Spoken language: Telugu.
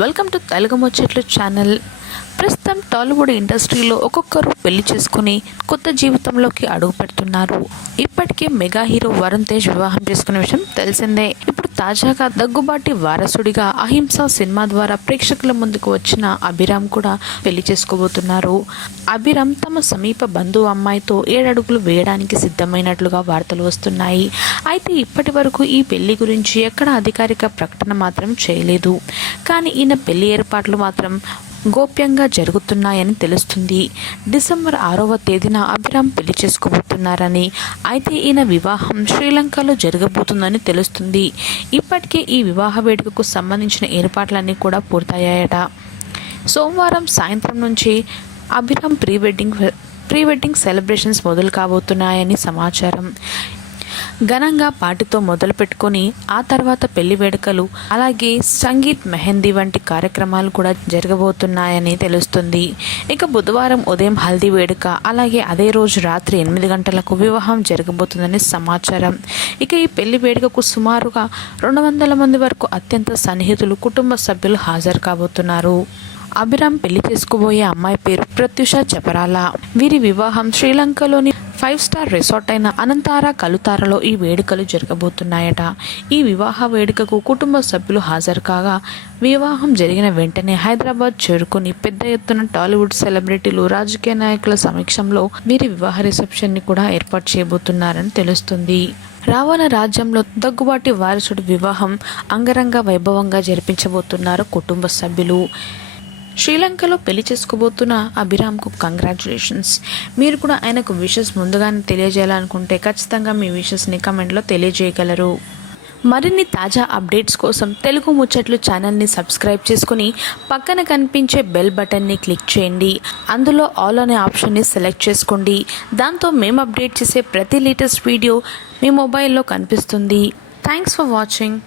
వెల్కమ్ టు తెలుగు ముచ్చట్లు ఛానల్. ప్రస్తుతం టాలీవుడ్ ఇండస్ట్రీలో ఒక్కొక్కరు పెళ్ళి చేసుకుని కొత్త జీవితంలోకి అడుగు పెడుతున్నారు ఇప్పటికే మెగా హీరో వరుణ్ తేజ్ వివాహం చేసుకునే విషయం తెలిసిందే. తాజాగా దగ్గుబాటి వారసుడిగా అహింస సినిమా ద్వారా ప్రేక్షకుల ముందుకు వచ్చిన అభిరామ్ కూడా పెళ్ళి చేసుకోబోతున్నారు. అభిరామ్ తమ సమీప బంధువు అమ్మాయితో ఏడడుగులు వేయడానికి సిద్ధమైనట్లుగా వార్తలు వస్తున్నాయి. అయితే ఇప్పటి వరకు ఈ పెళ్ళి గురించి ఎక్కడ అధికారిక ప్రకటన మాత్రం చేయలేదు. కానీ ఈయన పెళ్ళి ఏర్పాట్లు మాత్రం గోప్యంగా జరుగుతున్నాయని తెలుస్తుంది. డిసెంబర్ ఆరవ తేదీన అభిరామ్ పెళ్ళి చేసుకోబోతున్నారని అయితే ఈయన వివాహం శ్రీలంకలో జరగబోతుందని తెలుస్తుంది. ఇప్పటికే ఈ వివాహ వేడుకకు సంబంధించిన ఏర్పాట్లన్నీ కూడా పూర్తయ్యాయట. సోమవారం సాయంత్రం నుంచి Abhiram pre wedding pre wedding celebrations మొదలు కాబోతున్నాయని సమాచారం. ఘనంగా పాటితో మొదలు పెట్టుకొని ఆ తర్వాత పెళ్ళి వేడుకలు అలాగే సంగీత్ మెహందీ వంటి కార్యక్రమాలు కూడా జరగబోతున్నాయని తెలుస్తుంది. ఇక బుధవారం ఉదయం హల్దీ వేడుక అలాగే అదే రోజు రాత్రి ఎనిమిది గంటలకు వివాహం జరగబోతుందని సమాచారం. ఇక ఈ పెళ్ళి వేడుకకు సుమారుగా రెండు వందల మంది వరకు అత్యంత సన్నిహితులు కుటుంబ సభ్యులు హాజరు కాబోతున్నారు. అభిరామ్ పెళ్ళి చేసుకోబోయే అమ్మాయి పేరు ప్రత్యుష చపరాల. వీరి వివాహం శ్రీలంకలోని ఫైవ్ స్టార్ రిసార్ట్ అయిన అనంతార కలుతారలో ఈ వేడుకలు జరగబోతున్నాయట. ఈ వివాహ వేడుకకు కుటుంబ సభ్యులు హాజరు కాగా వివాహం జరిగిన వెంటనే హైదరాబాద్ చేరుకుని పెద్ద ఎత్తున టాలీవుడ్ సెలబ్రిటీలు రాజకీయ నాయకుల సమక్షంలో వీరి వివాహ రిసెప్షన్ని కూడా ఏర్పాటు చేయబోతున్నారని తెలుస్తుంది. రావణ రాజ్యంలో దగ్గుబాటి వారసుడి వివాహం అంగరంగ వైభవంగా జరిపించబోతున్నారు కుటుంబ సభ్యులు. శ్రీలంకలో పెళ్ళి చేసుకోబోతున్న అభిరామ్కు కంగ్రాచులేషన్స్ మీరు కూడా ఆయనకు విషెస్ ముందుగానే తెలియజేయాలనుకుంటే ఖచ్చితంగా మీ విషెస్ని కమెంట్లో తెలియజేయగలరు. మరిన్ని తాజా అప్డేట్స్ కోసం తెలుగు ముచ్చట్లు ఛానల్ని సబ్స్క్రైబ్ చేసుకుని పక్కన కనిపించే బెల్ బటన్ని క్లిక్ చేయండి. అందులో ఆల్ అనే ఆప్షన్ని సెలెక్ట్ చేసుకోండి. దాంతో మేము అప్డేట్ చేసే ప్రతి లేటెస్ట్ వీడియో మీ మొబైల్లో కనిపిస్తుంది. Thanks for watching